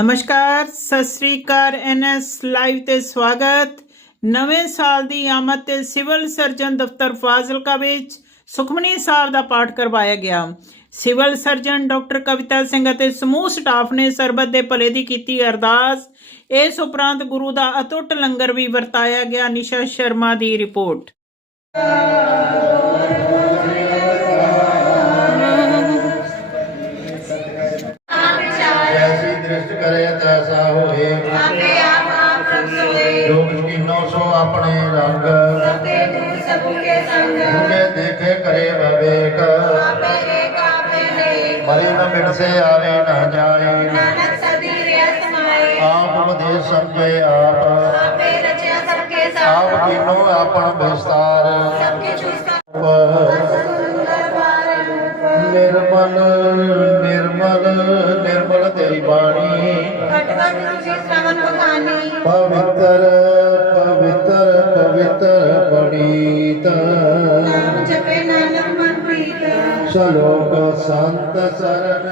ਨਮਸਕਾਰ, ਸਤਿ ਸ੍ਰੀ ਅਕਾਲ, NS live ਤੇ ਸਵਾਗਤ। ਨਵੇਂ ਸਾਲ ਦੀ ਆਮਦ ਤੇ ਸਿਵਲ ਸਰਜਨ ਦਫ਼ਤਰ ਫਾਜ਼ਿਲਕਾ ਵਿੱਚ ਸੁਖਮਨੀ ਸਾਹਿਬ ਦਾ ਪਾਠ ਕਰਵਾਇਆ ਗਿਆ। Civil surgeon doctor Kavita Singh ਅਤੇ ਸਮੂਹ ਸਟਾਫ ਨੇ ਸਰਬਤ ਦੇ ਭਲੇ ਦੀ ਕੀਤੀ ਅਰਦਾਸ। ਇਸ ਉਪਰੰਤ ਗੁਰੂ ਦਾ ਅਟੁੱਟ ਲੰਗਰ ਵੀ ਵਰਤਾਇਆ ਗਿਆ। ਨਿਸ਼ਾ ਸ਼ਰਮਾ ਦੀ ਰਿਪੋਰਟ। ਐਸੀ ਦ੍ਰਿਸ਼ਟ ਕਰੇ ਤੈਸਾ ਹੋਏ। ਆਪੇ ਆਪ ਆਪ ਰਖੋਏ ਲੋਕ ਕੀਨੋ ਸੋ ਆਪਣੇ ਰੰਗ। ਸਤੇ ਦੂਰ ਸਭੂ ਕੇ ਸੰਗ। ਮੁਕੇ ਦੇਖੇ ਕਰੇ ਵਿਵੇਕ ਆਪੇ ਰੇ ਕਾਪੇ ਨੇ ਮਰੇ ਨ ਮਿਟ ਸੇ ਆਵੇ ਨ ਜਾਏ। ਨਾਨਕ ਸਦੀ ਰਿਆ ਸਮਾਏ। ਆਪ ਉਪਦੇਸ਼ ਸਮਝੇ ਆਪ। ਆਪੇ ਰਚਿਆ ਸਭ ਕੇ ਆਪ ਸੰਗ ਕੀਨੋ ਆਪਣ ਵਿਸਤਾਰ। ਸਭ ਕੇ ਚੂਸਾ ਦਰਬਾਰ। ਨਿਰਮਲ ਨਿਰਮਲ ਨਿਰਮਲ ਤੇਰੀ ਬਾਣੀ। पवित्र पवित्र पवित्र पणीत श्लोक संत शरण